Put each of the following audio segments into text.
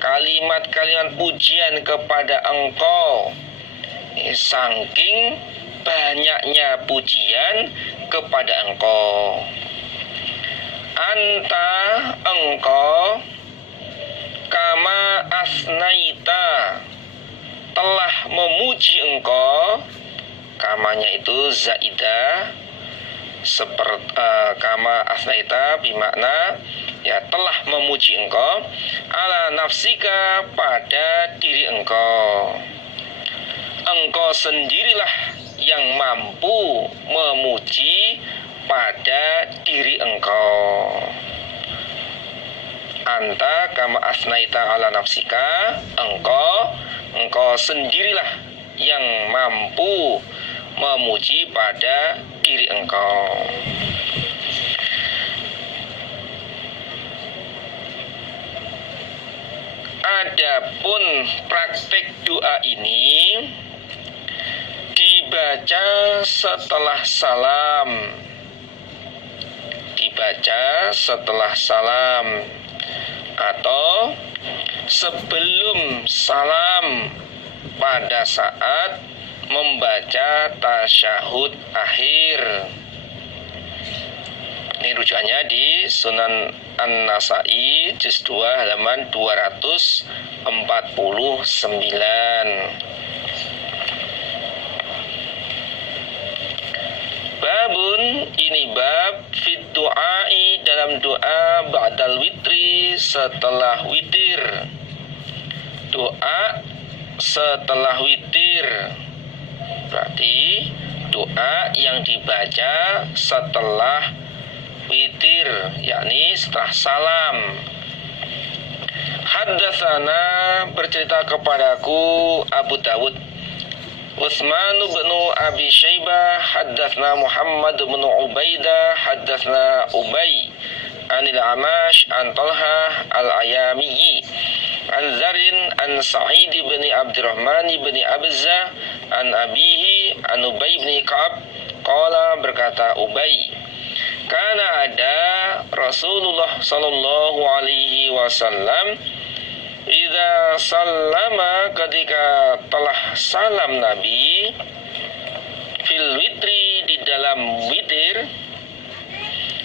kalimat-kalimat pujian kepada Engkau, saking banyaknya pujian kepada Engkau. Anta, Engkau, kama asnaita, telah memuji Engkau. Kamanya itu zaidah, seperti kama asnaita bimakna ya telah memuji Engkau, ala nafsika, pada diri Engkau. Engkau sendirilah yang mampu memuji pada diri Engkau. Anta kama asnaita ala nafsika, engkau sendirilah yang mampu memuji pada diri Engkau. Adapun praktik doa ini dibaca setelah salam. Atau sebelum salam pada saat membaca tasyahud akhir. Ini rujukannya di Sunan An-Nasa'i juz 2 halaman 249. Babun, ini bab fit du'ai, dalam doa ba'dal witri, setelah witir. Doa setelah witir berarti doa yang dibaca setelah witir, yakni setelah salam. Haddatsana, bercerita kepadaku Abu Dawud, Utsman bin Abi Syaibah, haddatsna Muhammad bin Ubaidah, haddatsna Ubay anil Amash an Talha al-Ayami an Zarin an Sa'id bin Abdurrahman bin Abza an abihi an Ubay bin Ka'ab qala, berkata Ubay, karena ada Rasulullah sallallahu alaihi wasallam idza sallama, ketika telah salam Nabi, fil witri, di dalam witir,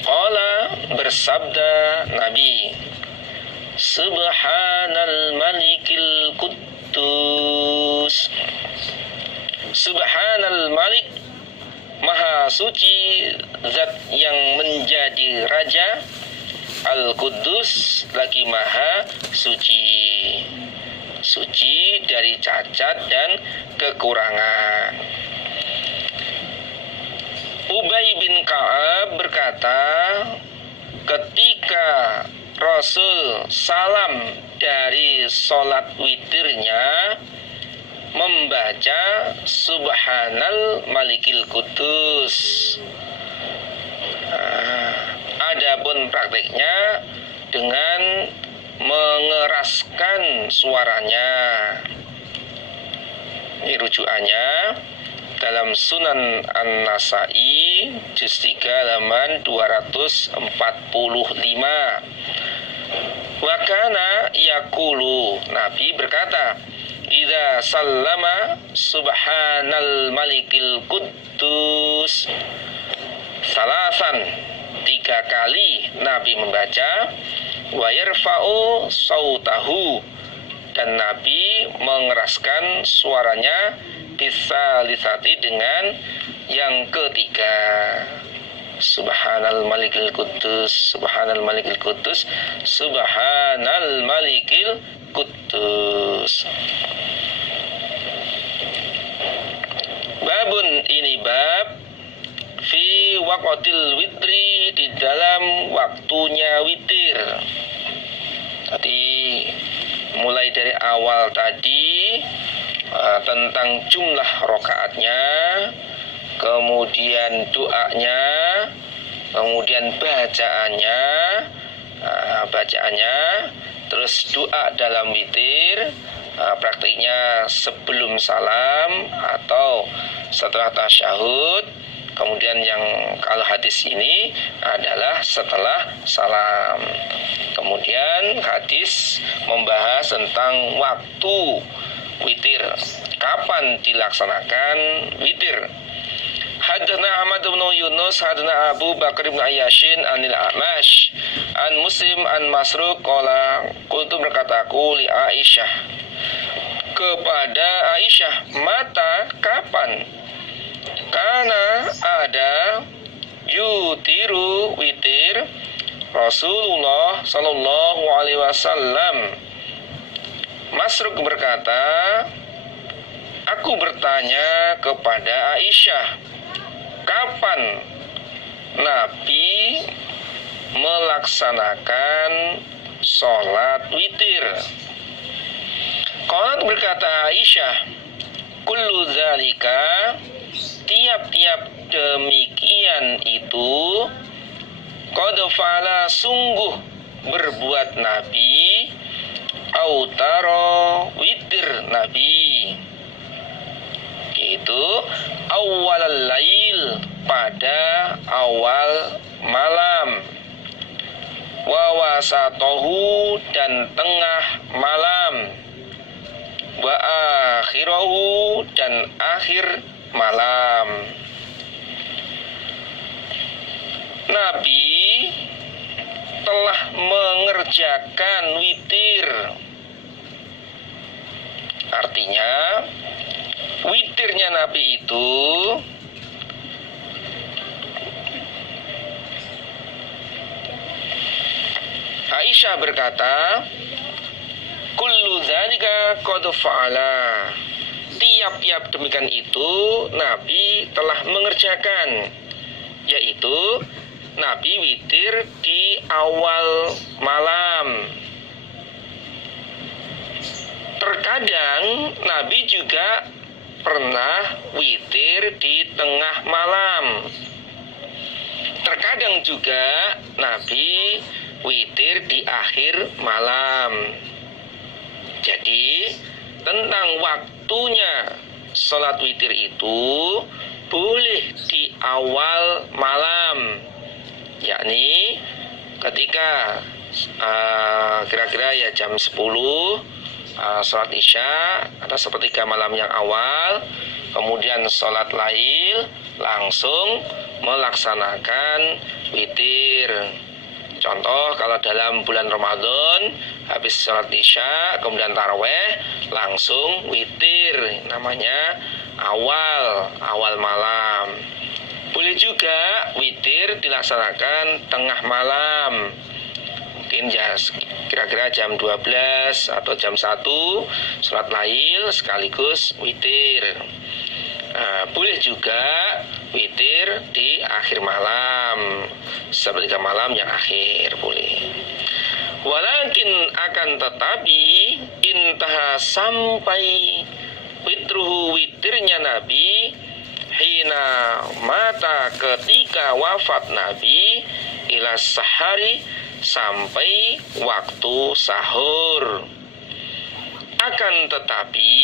qala, bersabda Nabi, subhanal malikil quddus. Subhanal malik, maha suci zat yang menjadi raja, al-Quddus, lagi maha suci, suci dari cacat dan kekurangan. Ubay bin Ka'ab berkata, ketika Rasul salam dari sholat witirnya, membaca subhanal malikil quddus. Adapun praktiknya dengan mengeraskan suaranya. Ini rujukannya dalam Sunan An-Nasa'i juz 3 halaman 245. Wa kana yaqulu, Nabi berkata, idza sallama subhanal malikil quddus salasan, 3 kali Nabi membaca, wa yarfa'u sautahu, dan Nabi mengeraskan suaranya, bisa lisati, dengan yang ketiga, subhanal malikil quddus, subhanal malikil quddus, subhanal malikil quddus. Babun, ini bab fi waqtil witri, di dalam waktunya witir. Tadi mulai dari awal tadi tentang jumlah rakaatnya, kemudian doanya, kemudian bacaannya, terus doa dalam witir, praktiknya sebelum salam atau setelah tasyahud. Kemudian yang kalau hadis ini adalah setelah salam. Kemudian hadis membahas tentang waktu witir, kapan dilaksanakan witir. Haddatsana Ahmad bin Yunus, haddatsana Abu Bakar bin Ayyashin anil A'mash an Muslim an Masruq qala qultu, berkataku li Aisyah, kepada Aisyah, mata kapan karena ada yutiru witir Rasulullah sallallahu alaihi wasallam. Masruq berkata, aku bertanya kepada Aisyah, kapan Nabi melaksanakan sholat witir? Qalat, berkata Aisyah, kullu dzalika, tiap-tiap demikian itu, qad fa'ala, sungguh berbuat Nabi, autaro, witir Nabi, itu awal lail, pada awal malam, wa wasatohu, dan tengah malam, wa akhirahu, dan akhir malam. Nabi telah mengerjakan witir. Artinya witirnya Nabi itu Aisyah berkata, kullu dzalika qad fa'ala, tiap-tiap demikian itu Nabi telah mengerjakan, yaitu Nabi witir di awal malam. Terkadang Nabi juga pernah witir di tengah malam. Terkadang juga Nabi witir di akhir malam. Jadi tentang waktunya sholat witir itu boleh di awal malam, yakni ketika kira-kira ya jam 10 sholat isya atau sepertiga malam yang awal, kemudian sholat lail, langsung melaksanakan witir. Contoh, kalau dalam bulan Ramadan habis sholat isya kemudian taraweh langsung witir, namanya awal malam. Boleh juga witir dilaksanakan tengah malam, mungkin ya kira-kira jam 12 atau jam 1 sholat lail sekaligus witir. Boleh juga witir di akhir malam, sepertiga malam yang akhir boleh. Walakin, akan tetapi, intaha, sampai witruhu, witirnya Nabi, hina mata, ketika wafat Nabi, ila sahari, sampai waktu sahur. Akan tetapi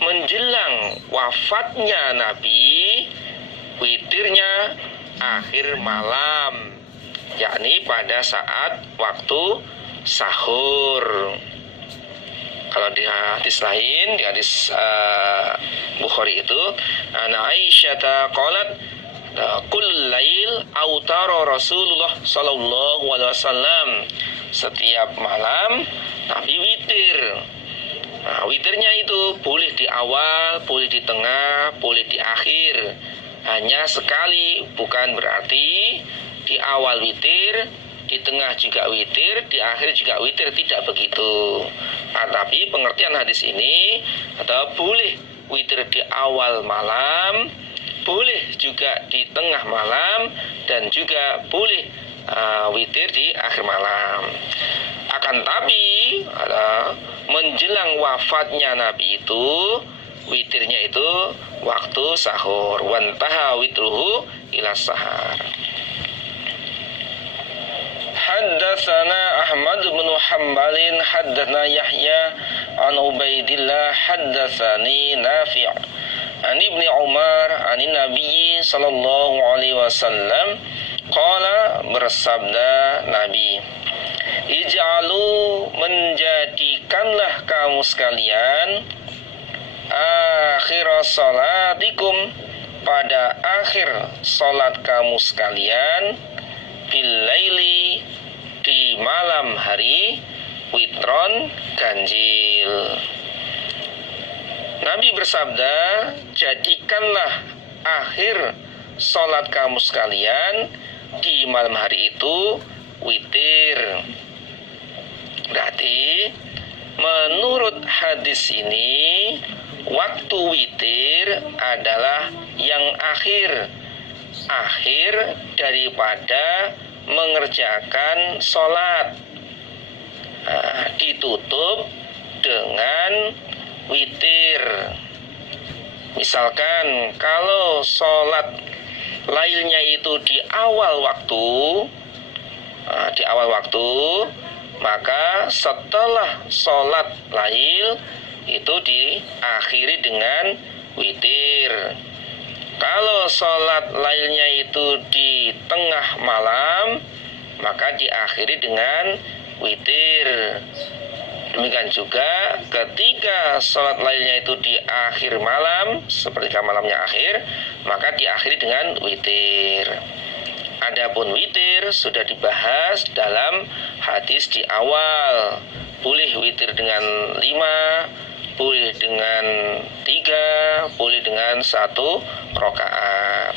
menjelang wafatnya Nabi, witirnya akhir malam, yakni pada saat waktu sahur. Kalau di hadis lain, di hadis Bukhari itu, ana Aisyah qalat kul lail autara Rasulullah sallallahu alaihi wasallam, setiap malam Nabi witir. Nah, witirnya itu boleh di awal, boleh di tengah, boleh di akhir. Hanya sekali, bukan berarti di awal witir, di tengah juga witir, di akhir juga witir, tidak begitu. Tapi pengertian hadis ini adalah boleh witir di awal malam, boleh juga di tengah malam, dan juga boleh witir di akhir malam. Akan tapi menjelang wafatnya Nabi itu, witirnya itu waktu sahur. Wantaha witruhu ila sahar. Haddatsana Ahmad bin Hanbalin haddatsana Yahya an Ubaidillah haddatsani Nafi' an Ibnu Umar an Nabi sallallahu alaihi wasallam qala, bersabda Nabi, Ij'alu, menjadikanlah kamu sekalian, akhir salatikum, pada akhir salat kamu sekalian, bil laili, di malam hari, witron, ganjil. Nabi bersabda, jadikanlah akhir salat kamu sekalian di malam hari itu witir. Berarti menurut hadis ini, waktu witir adalah yang akhir daripada mengerjakan sholat. Ditutup dengan witir. Misalkan kalau sholat lailnya itu di awal waktu, maka setelah sholat lail itu diakhiri dengan witir. Kalau sholat lailnya itu di tengah malam, maka diakhiri dengan witir. Demikian juga ketika sholat lailnya itu di akhir malam, seperti malamnya akhir, maka diakhiri dengan witir. Adapun witir sudah dibahas dalam hadis di awal. Boleh witir dengan 5, boleh dengan 3, boleh dengan 1 rakaat.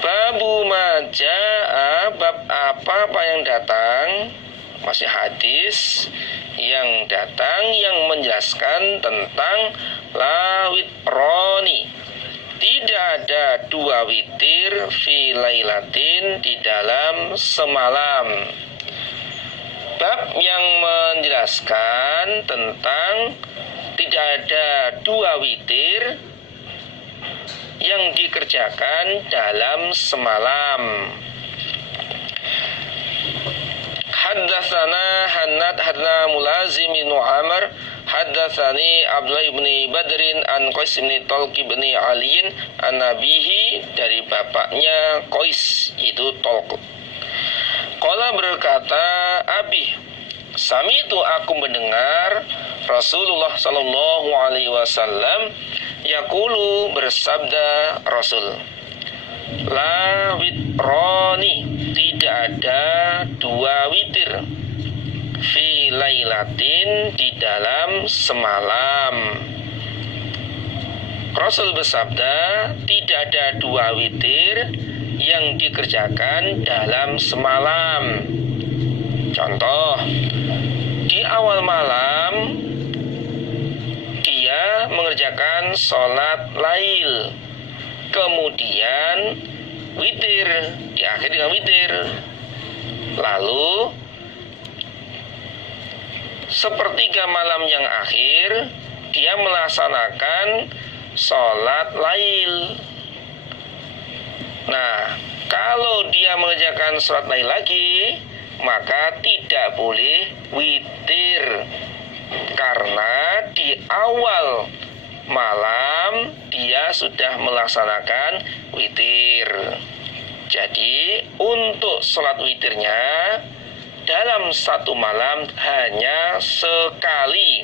Babu maja'a, bab apa yang datang, masih hadis yang datang yang menjelaskan tentang lawit roni. Tidak ada 2 witir fi lailatin, di dalam semalam. Bab yang menjelaskan tentang tidak ada 2 witir yang dikerjakan dalam semalam. Haddatsana Hannad hadna Mulazim bin Amr haddatsani Abdullah bin Badrin an Qais bin Talq bin Ali an nabihi, dari bapaknya Qais itu Talq. Qala, berkata Abi, sami'tu, aku mendengar Rasulullah sallallahu alaihi wasallam yaqulu, bersabda Rasul, la witroni, tidak ada 2 witir fi lailatin, di dalam semalam. Rasul bersabda, tidak ada 2 witir yang dikerjakan dalam semalam. Contoh, di awal malam dia mengerjakan sholat lail, kemudian witir, diakhiri dengan witir. Lalu sepertiga malam yang akhir dia melaksanakan sholat lail. Nah, kalau dia mengerjakan sholat lail lagi, maka tidak boleh witir, karena di awal malam dia sudah melaksanakan witir. Jadi untuk sholat witirnya dalam 1 malam hanya sekali.